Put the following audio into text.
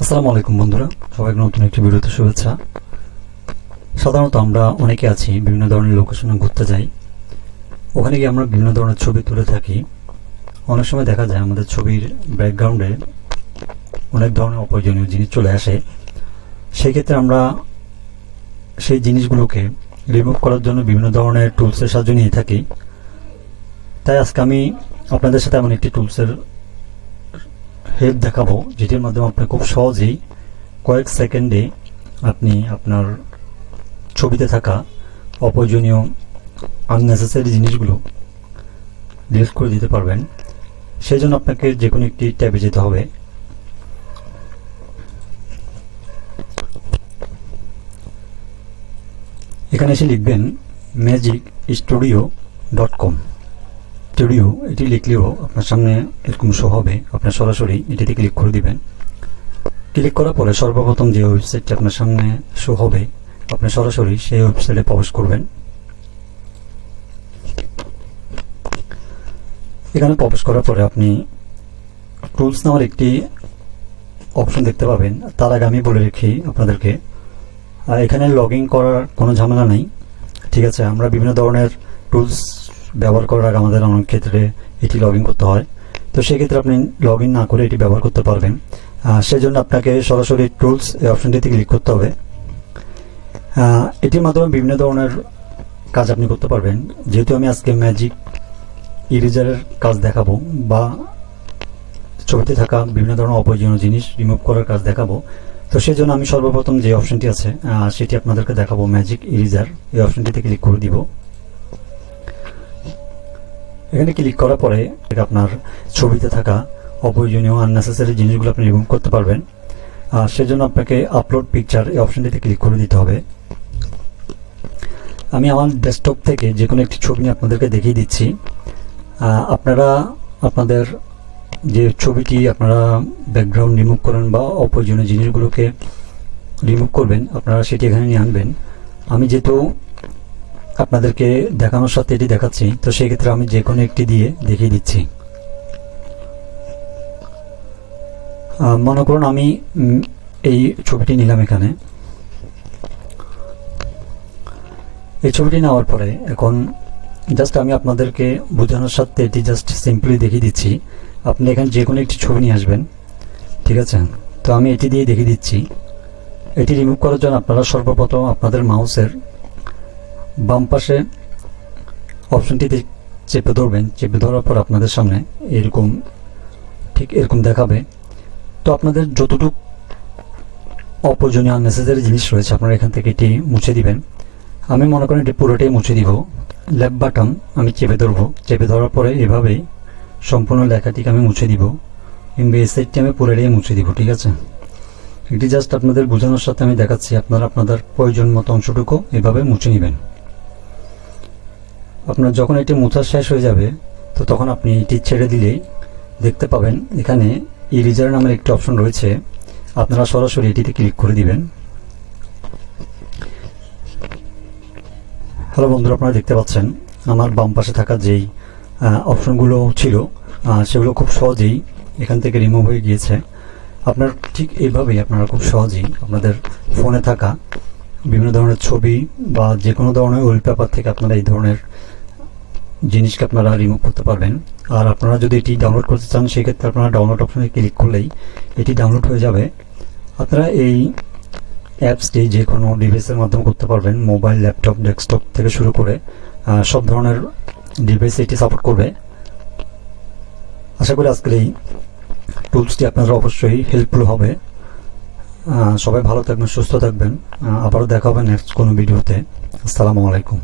আসসালামু আলাইকুম, বন্ধুরা। সবাইকে নতুন একটি ভিডিওতে শুভেচ্ছা। সাধারণত আমরা অনেকে আছি, বিভিন্ন ধরনের লোকেশনে ঘুরতে যাই। ওখানে গিয়ে আমরা বিভিন্ন ধরনের ছবি তুলে থাকি। অনেক সময় দেখা যায় আমাদের ছবির ব্যাকগ্রাউন্ডে অনেক ধরনের অপ্রয়োজনীয় জিনিস চলে আসে। সেই ক্ষেত্রে আমরা সেই জিনিসগুলোকে রিমুভ করার জন্য বিভিন্ন ধরনের টুলসের সাহায্য নিয়ে থাকি। তাই আজকে আমি আপনাদের সাথে এমন একটি টুলসের হেল্প দেখাবো, যেটির মাধ্যমে আপনি খুব সহজেই কয়েক সেকেন্ডে আপনি আপনার ছবিতে থাকা অপ্রয়োজনীয় আননেসেসারি জিনিসগুলো ডিলিট করে দিতে পারবেন। সেই জন্য আপনাকে যে কোনো একটি ট্যাবে যেতে হবে। এখানে এসে লিখবেন magic studio dot com studio এটি লিখলেও আপনার সামনে এরকম শো হবে। আপনার সরাসরি এটিতে ক্লিক করে দিবেন। ক্লিক করার পরে সর্বপ্রথম যে ওয়েবসাইটটি আপনার সামনে শো হবে, আপনি সরাসরি সেই ওয়েবসাইটে প্রবেশ করবেন। এখানে প্রবেশ করার পরে আপনি টুলস নামের একটি অপশন দেখতে পাবেন। তার আগে আমি বলে রেখি আপনাদেরকে আর এখানে লগ করার কোনো ঝামেলা নেই। ঠিক আছে, আমরা বিভিন্ন ধরনের টুলস ব্যবহার করার আগে আমাদের অনেক ক্ষেত্রে এটি লগ করতে হয়। তো সেক্ষেত্রে আপনি লগ না করে এটি ব্যবহার করতে পারবেন। সেজন্য আপনাকে সরাসরি টুলস এই অপশনটিতে ক্লিক করতে হবে। এটির মাধ্যমে বিভিন্ন ধরনের কাজ আপনি করতে পারবেন। যেহেতু আমি আজকে ম্যাজিক ইরেজারের কাজ দেখাবো বা ছবিতে থাকা বিভিন্ন ধরনের অপ্রয়োজনীয় জিনিস রিমুভ করার কাজ দেখাবো। তো সেই জন্য আমি সর্বপ্রথম যে অপশনটি আছে সেটি আপনাদেরকে দেখাবো ম্যাজিক ইরেজার এই অপশনটিতে ক্লিক করে দিব। এখানে ক্লিক করার পরে এটা আপনার ছবিতে থাকা অপ্রয়োজনীয় আননেসেসারি জিনিসগুলো আপনি রিমুভ করতে পারবেন। আর সেজন্য আপনাকে আপলোড পিকচার এই অপশনটিতে ক্লিক করে দিতে হবে। আমি আমার ডেস্কটপ থেকে যে কোনো একটি ছবি আপনাদেরকে দেখিয়ে দিচ্ছি। আপনারা আপনাদের যে ছবিটি আপনারা ব্যাকগ্রাউন্ড রিমুভ করেন বা অপ্রয়োজনীয় জিনিসগুলোকে রিমুভ করবেন, আপনারা সেটি এখানে নিয়ে আনবেন। আমি যেহেতু আপনাদেরকে দেখানোর সাথে এটি দেখাচ্ছি। তো সেই ক্ষেত্রে আমি যে কোনো একটি দিয়ে দেখিয়ে দিচ্ছি। মনে করুন আমি এই ছবিটি নিলাম এখানে। এই ছবিটি নেওয়ার পরে এখন জাস্ট আমি আপনাদেরকে বোঝানোর সাথে এটি জাস্ট সিম্পলি দেখিয়ে দিচ্ছি। আপনি এখানে যে কোনো একটি ছবি নিয়ে আসবেন। ঠিক আছে? তো আমি এটি দিয়ে দেখিয়ে দিচ্ছি। এটি রিমুভ করার জন্য আপনারা সর্বপ্রথম আপনাদের মাউসের বাম পাশে অপশনটিতে চেপে ধরবেন। চেপে ধরার পর আপনাদের সামনে এরকম, ঠিক এরকম দেখাবে। তো আপনাদের যতটুকু অপ্রয়োজনীয় আননেসেসারি জিনিস রয়েছে, আপনারা এখান থেকে এটি মুছে দিবেন। আমি মনে করি এটি পুরোটাই মুছে দিব। লেফট বাটন আমি চেপে ধরবো। চেপে ধরার পরে এভাবেই সম্পূর্ণ লেখাটিকে আমি মুছে দিব। কিংবা এই সাইডটি আমি পুরোটাই মুছে দিব, ঠিক আছে? এটি জাস্ট আপনাদের বোঝানোর সাথে আমি দেখাচ্ছি। আপনারা আপনাদের প্রয়োজন মতো অংশটুকু এভাবে মুছে নেবেন। আপনার যখন এটি মোছা শেষ হয়ে যাবে, তো তখন আপনি এটি ছেড়ে দিলেই দেখতে পাবেন, এখানে ইরিজার নামের একটি অপশন রয়েছে। আপনারা সরাসরি এটিতে ক্লিক করে দিবেন। হ্যালো বন্ধুরা, আপনারা দেখতে পাচ্ছেন, আমার বাম পাশে থাকা যেই অপশনগুলো ছিল সেগুলো খুব সহজেই এখান থেকে রিমুভ হয়ে গিয়েছে। আপনার ঠিক এইভাবেই আপনারা খুব সহজেই আপনাদের ফোনে থাকা বিভিন্ন ধরনের ছবি বা যে কোনো ধরনের ওয়েলপেপার থেকে আপনারা এই ধরনের জিনিসকে আপনারা রিমুভ করতে পারবেন। আর আপনারা যদি এটি ডাউনলোড করতে চান, সেক্ষেত্রে আপনারা ডাউনলোড অপশনে ক্লিক করলেই এটি ডাউনলোড হয়ে যাবে। আপনারা এই অ্যাপসটি যে কোনো ডিভাইসের মাধ্যমে করতে পারবেন মোবাইল ল্যাপটপ ডেস্কটপ থেকে শুরু করে সব ধরনের ডিভাইসে এটি সাপোর্ট করবে। আশা করি আজকের এই টুলসটি আপনারা অবশ্যই হেল্পফুল হবে। সবাই ভালো থাকবেন সুস্থ থাকবেন। আবারও দেখা হবে নেক্সট কোনো ভিডিওতে। আসসালামু আলাইকুম।